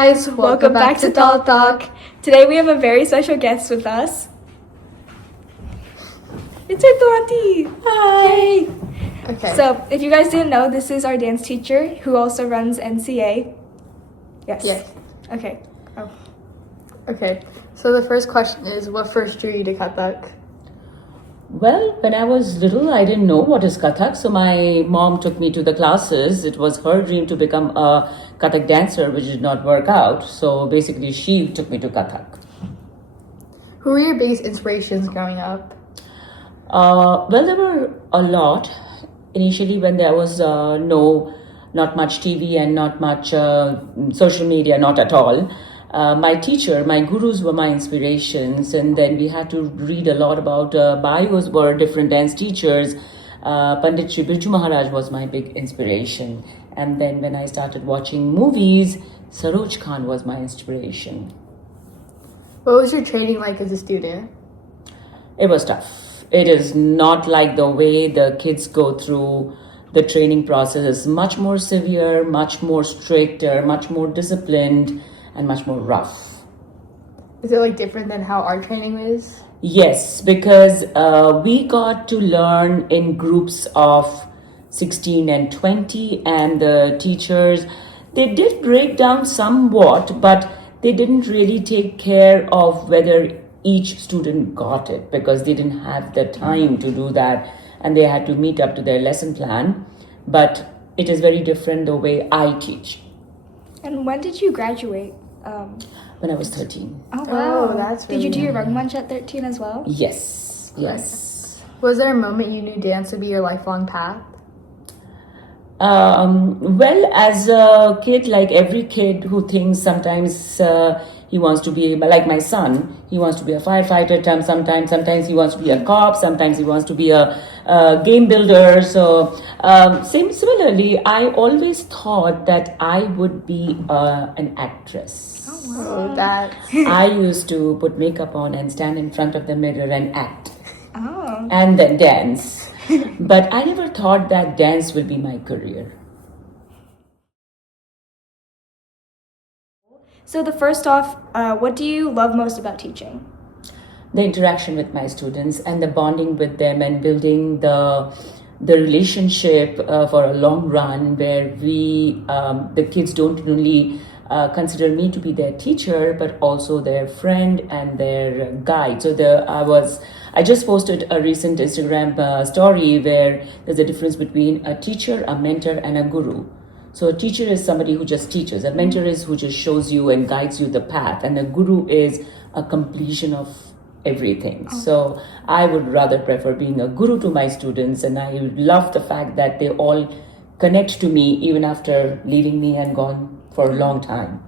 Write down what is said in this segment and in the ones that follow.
guys, welcome back to Doll Talk. Today we have a very special guest with us. It's our Auntie. Hi. Okay. So, if you guys didn't know, this is our dance teacher who also runs NCA. Yes. Yes. Okay. Oh. Okay. So the first question is, what first drew you to Kathak? Well, when I was little, I didn't know what is Kathak, so my mom took me to the classes. It was her dream to become a Kathak dancer, which did not work out. So basically, she took me to Kathak. Who were your biggest inspirations growing up? Well, there were a lot. Initially, when there was not much TV and not much social media, not at all. My teacher, my gurus were my inspirations, and then we had to read a lot about bios were different dance teachers. Pandit Shri Birju Maharaj was my big inspiration. And then when I started watching movies, Saroj Khan was my inspiration. What was your training like as a student? It was tough. It is not like the way the kids go through the training process. It's much more severe, much more stricter, much more disciplined, and much more rough. Is it like different than how our training is? Yes, because we got to learn in groups of 16 and 20, and the teachers, they did break down somewhat, but they didn't really take care of whether each student got it, because they didn't have the time to do that and they had to meet up to their lesson plan. But it is very different the way I teach. And when did you graduate? When I was 13. Oh, wow. Oh, that's Did you really do your Rangmanch at 13 as well? Yes, yes. Was there a moment you knew dance would be your lifelong path? Well, as a kid, like every kid who thinks sometimes he wants to be, like my son, he wants to be a firefighter, sometimes he wants to be a cop, sometimes he wants to be a game builder. So similarly, I always thought that I would be an actress. Oh, that's... I used to put makeup on and stand in front of the mirror and act. Oh. And then dance. But I never thought that dance would be my career. So the first off, what do you love most about teaching? The interaction with my students and the bonding with them and building the relationship for a long run, where the kids don't only consider me to be their teacher, but also their friend and their guide. So I just posted a recent Instagram story where there's a difference between a teacher, a mentor, and a guru. So a teacher is somebody who just teaches. A mentor is who just shows you and guides you the path. And a guru is a completion of everything. Oh. So I would rather prefer being a guru to my students. And I love the fact that they all connect to me even after leaving me and gone for a long time.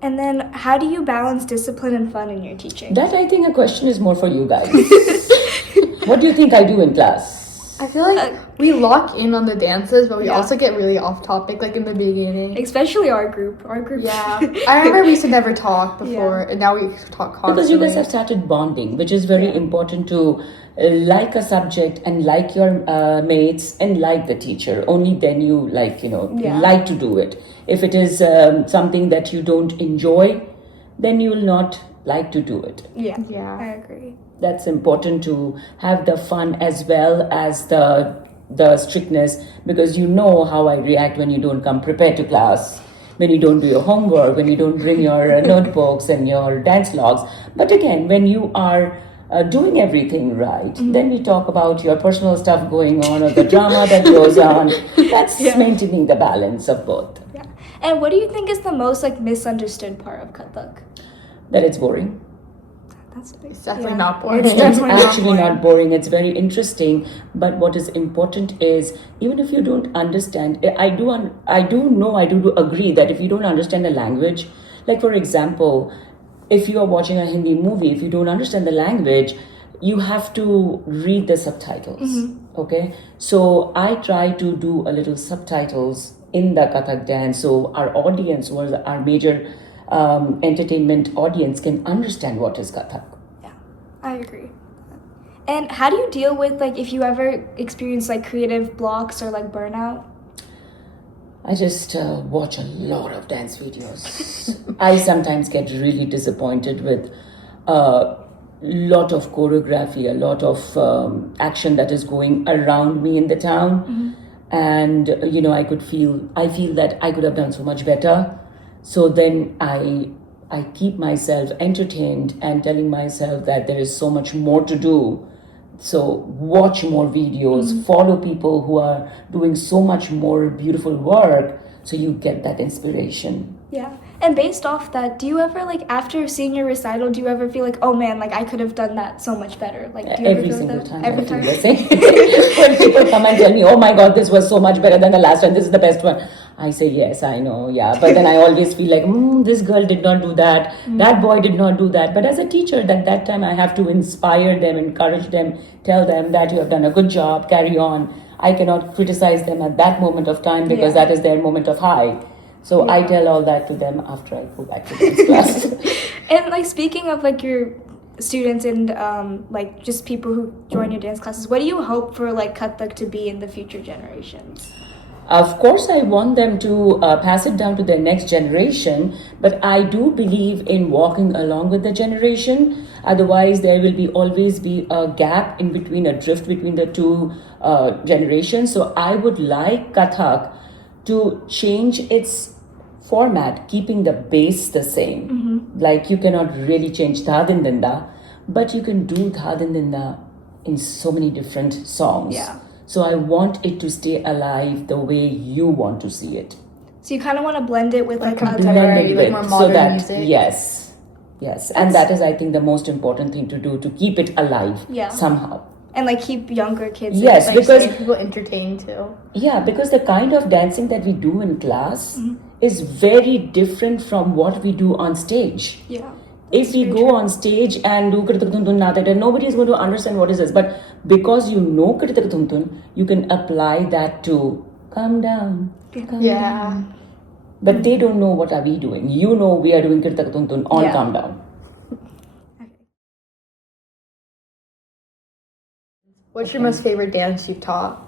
And then how do you balance discipline and fun in your teaching? That, I think, a question is more for you guys. What do you think I do in class? I feel like we lock in on the dances, but we also get really off topic, like in the beginning. Especially our group. Yeah. I remember we used to never talk before, and now we talk constantly. Because you guys have started bonding, which is very important to like a subject and like your mates and like the teacher. Only then you like to do it. If it is something that you don't enjoy, then you will not like to do it. Yeah, I agree. That's important to have the fun as well as the strictness, because you know how I react when you don't come prepared to class, when you don't do your homework, when you don't bring your notebooks and your dance logs. But again, when you are doing everything right, then we talk about your personal stuff going on or the drama that goes on. That's maintaining the balance of both. Yeah. And what do you think is the most misunderstood part of Kathak? That it's boring. It's definitely not boring. It's actually not boring. It's very interesting. But what is important is, even if you don't understand, I do agree that if you don't understand the language, like for example, if you are watching a Hindi movie, if you don't understand the language, you have to read the subtitles. Okay? So I try to do a little subtitles in the Kathak dance, so our audience, or our major entertainment audience, can understand what is Kathak. Yeah, I agree. And how do you deal with if you ever experience creative blocks or burnout? I just watch a lot of dance videos. I sometimes get really disappointed with a lot of choreography, a lot of action that is going around me in the town. And I feel that I could have done so much better. So then I keep myself entertained and telling myself that there is so much more to do. So watch more videos, follow people who are doing so much more beautiful work, so you get that inspiration. Yeah. And based off that, do you ever, like, after seeing your recital, do you ever feel like, oh man, like I could have done that so much better? Like, do you ever Every feel single that? time. Every I feel time? the same. When people come and tell me, oh my God, this was so much better than the last one, this is the best one, I say, yes, I know, yeah. But then I always feel like, this girl did not do that, that boy did not do that. But as a teacher, that time I have to inspire them, encourage them, tell them that you have done a good job, carry on. I cannot criticize them at that moment of time because that is their moment of high. So I tell all that to them after I go back to dance class. And like, speaking of like your students and like just people who join your dance classes, what do you hope for like Kathak to be in the future generations? Of course, I want them to pass it down to their next generation, but I do believe in walking along with the generation. Otherwise, there will always be a gap in between, a drift between the two generations. So I would like Kathak to change its format, keeping the base the same. Like, you cannot really change Dha Din Dinda, but you can do Dha Din Dinda in so many different songs. Yeah. So I want it to stay alive the way you want to see it. So you kind of want to blend it with like contemporary, like more modern music. Yes. And that is, I think, the most important thing to do, to keep it alive somehow. And like keep younger kids. Yes, like, because people entertained too. Yeah, because the kind of dancing that we do in class is very different from what we do on stage. Yeah. If we go on stage and do Kritak Tuntun Natata, nobody is going to understand what is this. But because you know Kritak Tuntun, you can apply that to calm down. Calm down. But they don't know what are we doing. You know we are doing Kritak Tuntun on calm down. What's your most favorite dance you've taught?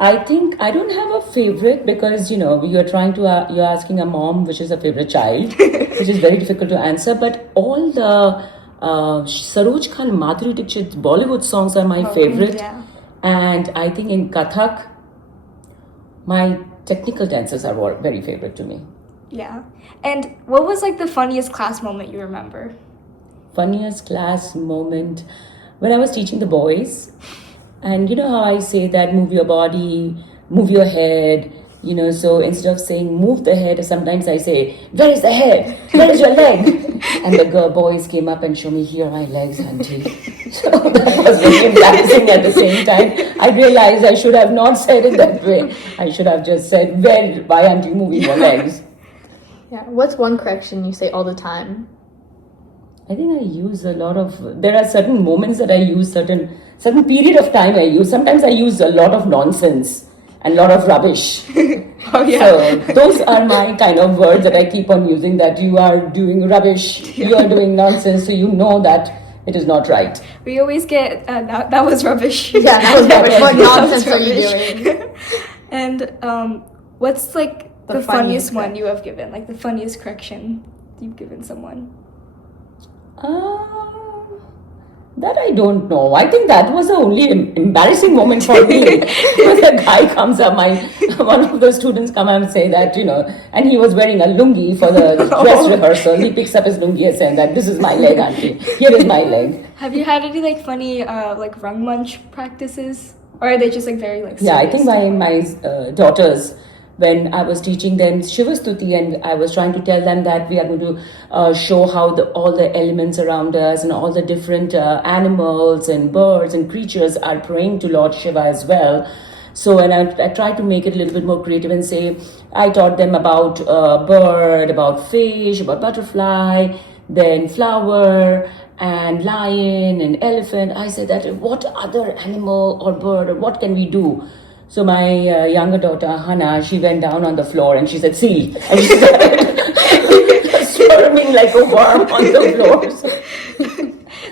I think I don't have a favorite because, you're asking a mom which is a favorite child, which is very difficult to answer. But all the Saroj Khan, Madhuri Dixit Bollywood songs are my favorite. Yeah. And I think in Kathak, my technical dances are very favorite to me. Yeah. And what was like the funniest class moment you remember? Funniest class moment? When I was teaching the boys, and you know how I say that move your body, move your head, so instead of saying move the head, sometimes I say, where is the head? Where is your leg? And the boys came up and showed me, here are my legs, auntie. So that was very embarrassing at the same time. I realized I should have not said it that way. I should have just said, why aren't you moving your legs? Yeah. What's one correction you say all the time? I think I use there are certain moments that I use, certain period of time I use. Sometimes I use a lot of nonsense and a lot of rubbish. So those are my kind of words that I keep on using, that you are doing rubbish, you are doing nonsense, so you know that it is not right. We always get, that was rubbish. Yeah, that was rubbish. What nonsense are you doing? And what's like the funniest one you have given? Like the funniest correction you've given someone? That I don't know. I think that was the only embarrassing moment for me. Because a guy comes up, one of the students come and say that, and he was wearing a lungi for the dress rehearsal. He picks up his lungi and saying that, this is my leg, auntie. Here is my leg. Have you had any like funny like rangmanch practices? Or are they just like very like serious? Yeah, I think my daughters, when I was teaching them Shivastuti, and I was trying to tell them that we are going to show how all the elements around us and all the different animals and birds and creatures are praying to Lord Shiva as well. So, and I tried to make it a little bit more creative and say, I taught them about bird, about fish, about butterfly, then flower, and lion and elephant. I said that what other animal or bird or what can we do? So my younger daughter, Hannah, she went down on the floor and she said, seal. And she started squirming like a worm on the floor.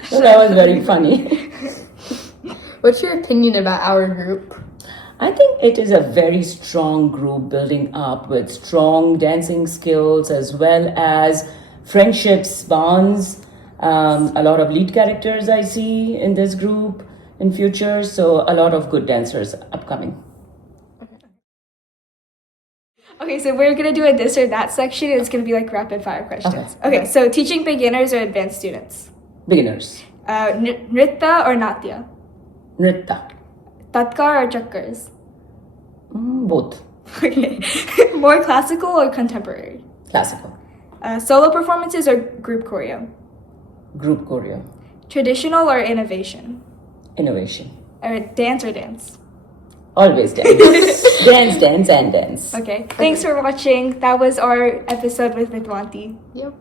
So that was very funny. What's your opinion about our group? I think it is a very strong group building up with strong dancing skills as well as friendships, bonds. A lot of lead characters I see in this group in future, so a lot of good dancers upcoming. Okay, so we're gonna do a this or that section. It's gonna be like rapid fire questions. Okay, so teaching beginners or advanced students? Beginners. Nritta or Natya? Nritta. Tatkar or Chakkars? Both. Okay. More classical or contemporary? Classical. Solo performances or group choreo? Group choreo. Traditional or innovation? Innovation. Or dance? Always dance. Dance, and dance. Okay. Thanks for watching. That was our episode with Vidwanti. Yep.